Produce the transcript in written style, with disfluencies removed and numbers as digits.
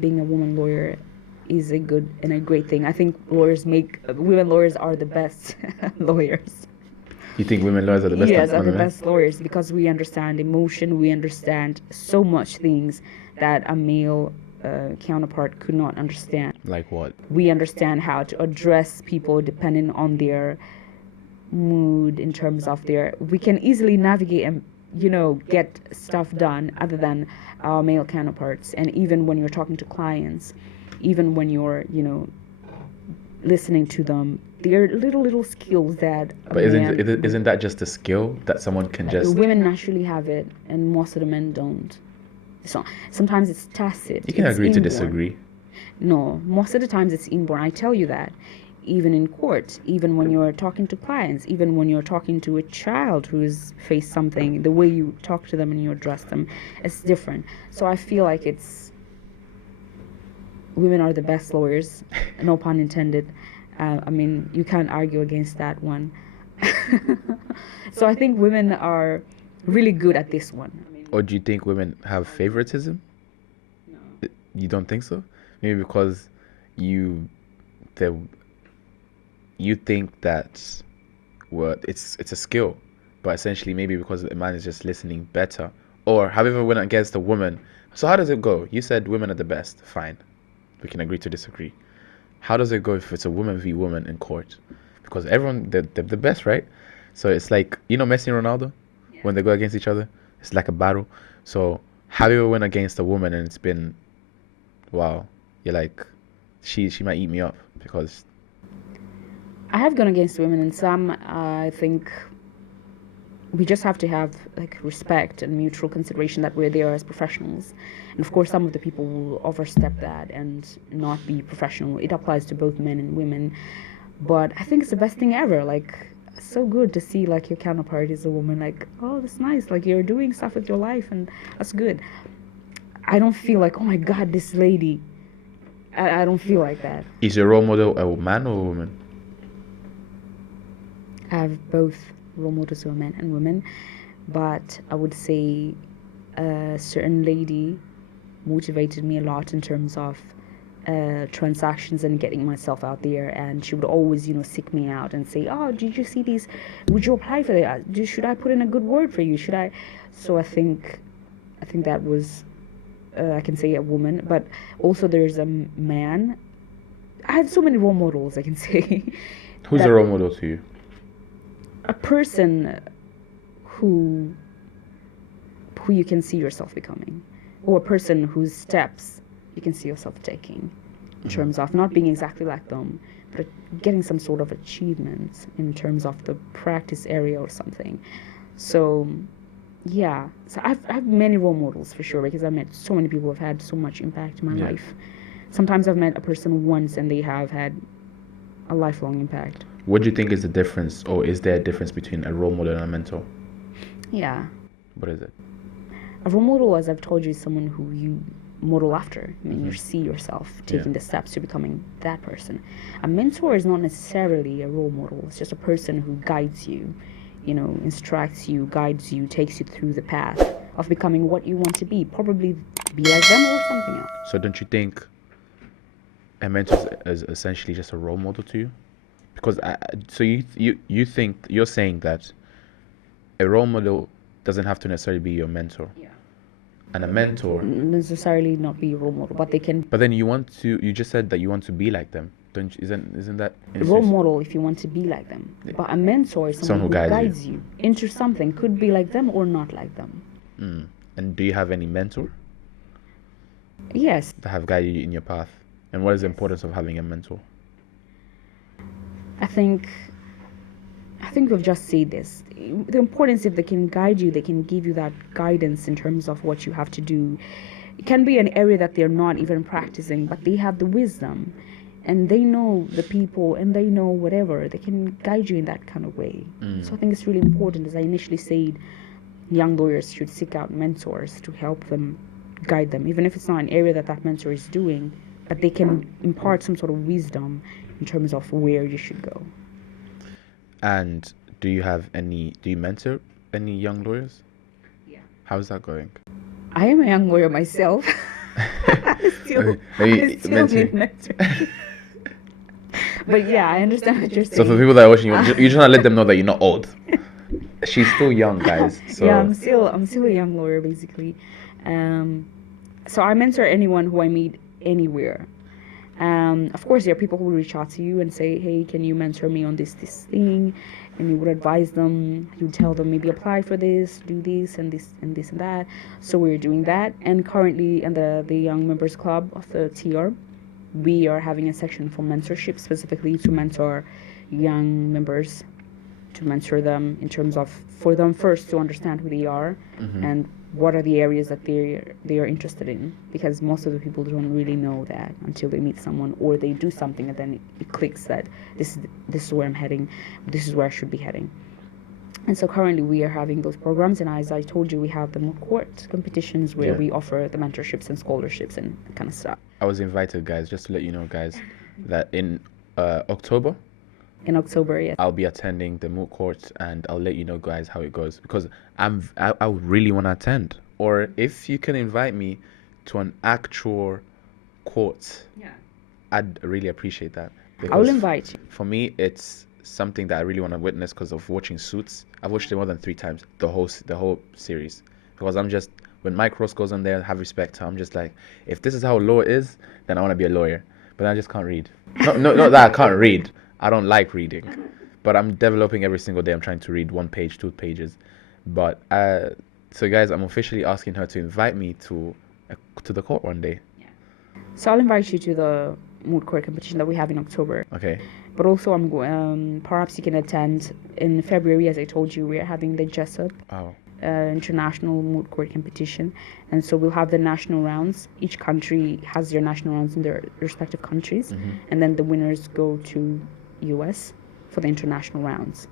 being a woman lawyer is a good and a great thing. I think women lawyers are the best lawyers. You think women lawyers are the best? Yes, are the best lawyers because we understand emotion, we understand so much things that a male counterpart could not understand. Like what? We understand how to address people depending on their mood in terms of we can easily navigate and get stuff done other than our male counterparts. And even when you're talking to clients, even when you're listening to them, there are little skills that but isn't that just a skill that someone can just women naturally have it and most of the men don't. So sometimes it's tacit. You can agree to disagree. No, most of the times it's inborn. I tell you that. Even in court, even when you're talking to clients, even when you're talking to a child who's faced something, the way you talk to them and you address them, it's different. So I feel like women are the best lawyers, no pun intended. I mean, you can't argue against that one. So I think women are really good at this one. Or do you think women have favoritism? No. You don't think so? Maybe because you think that it's a skill, but essentially maybe because a man is just listening better. Or have you ever went against a woman? So how does it go? You said women are the best. Fine. We can agree to disagree. How does it go if it's a woman v woman in court? Because everyone, they're the best, right? So it's like, Messi and Ronaldo, when they go against each other, it's like a battle. So have you ever went against a woman and it's been, wow, you're like, she might eat me up? Because I have gone against women, and some, I think we just have to have respect and mutual consideration that we're there as professionals. And of course, some of the people will overstep that and not be professional. It applies to both men and women. But I think it's the best thing ever. So good to see your counterpart is a woman. Oh, that's nice. You're doing stuff with your life, and that's good. I don't feel oh my God, this lady. I don't feel like that. Is your role model a man or a woman? I have both role models who are men and women, but I would say a certain lady motivated me a lot in terms of transactions and getting myself out there, and she would always seek me out and say, oh, did you see these, would you apply for that, should I put in a good word for you, should I? So I think that was I can say a woman, but also there's a man. I have so many role models, I can say. Who's a role model to you? A person who you can see yourself becoming, or a person whose steps you can see yourself taking, in terms of not being exactly like them, but getting some sort of achievements in terms of the practice area or something. So yeah, so I've many role models for sure, because I've met so many people who have had so much impact in my life. Sometimes I've met a person once and they have had a lifelong impact. What do you think is the difference, or is there a difference between a role model and a mentor? Yeah. What is it? A role model, as I've told you, is someone who you model after. I mean, you see yourself taking the steps to becoming that person. A mentor is not necessarily a role model. It's just a person who guides you, instructs you, guides you, takes you through the path of becoming what you want to be. Probably be like them or something else. So don't you think a mentor is essentially just a role model to you? Because you're saying that a role model doesn't have to necessarily be your mentor. Yeah. And a mentor necessarily not be a role model, but they can. But then you just said that you want to be like them. Don't you, isn't that a role model if you want to be like them? Yeah. But a mentor is someone who guides you into something. Could be like them or not like them. And do you have any mentor? Yes. That have guided you in your path? And what is the importance of having a mentor? I think we've just said this. The importance, if they can guide you, they can give you that guidance in terms of what you have to do. It can be an area that they're not even practicing, but they have the wisdom and they know the people and they know whatever. They can guide you in that kind of way. So I think it's really important. As I initially said, young lawyers should seek out mentors to help them, guide them, even if it's not an area that mentor is doing, but they can impart some sort of wisdom in terms of where you should go. And do you mentor any young lawyers? Yeah. How's that going? I am a young lawyer myself. I still need mentorship. But yeah, I understand what you're saying. So for people that are watching, you're just trying to let them know that you're not old. She's still young, guys. So Yeah, I'm still a young lawyer basically. So I mentor anyone who I meet anywhere. Of course, there are people who will reach out to you and say, "Hey, can you mentor me on this thing?" And you would advise them. You tell them maybe apply for this, do this, and this, and this, and that. So we're doing that. And currently, in the Young Members Club of the TR, we are having a section for mentorship, specifically to mentor young members, to mentor them in terms of, for them first to understand who they are and what are the areas that they are interested in, because most of the people don't really know that until they meet someone or they do something, and then it clicks that this is where I'm heading, this is where I should be heading. And so currently we are having those programs, and as I told you, we have the moot court competitions where we offer the mentorships and scholarships and kind of stuff. I was invited, guys, just to let you know, guys, that in October, Yes. I'll be attending the moot court, and I'll let you know, guys, how it goes, because I would really want to attend. Or if you can invite me to an actual court, I'd really appreciate that. I will invite you. For me, it's something that I really want to witness because of watching Suits. I've watched it more than 3 times, the whole series, because I'm just, when Mike Ross goes on there, have respect. I'm just like, if this is how law is, then I want to be a lawyer. But I just can't read. Not that I can't read. I don't like reading, but I'm developing every single day. I'm trying to read 1 page, 2 pages. But so guys, I'm officially asking her to invite me to the court one day. So I'll invite you to the moot court competition that we have in October. Okay. But also, I'm going. Perhaps you can attend in February, as I told you. We are having the Jessup International Moot Court Competition, and so we'll have the national rounds. Each country has their national rounds in their respective countries, and then the winners go to US for the international rounds.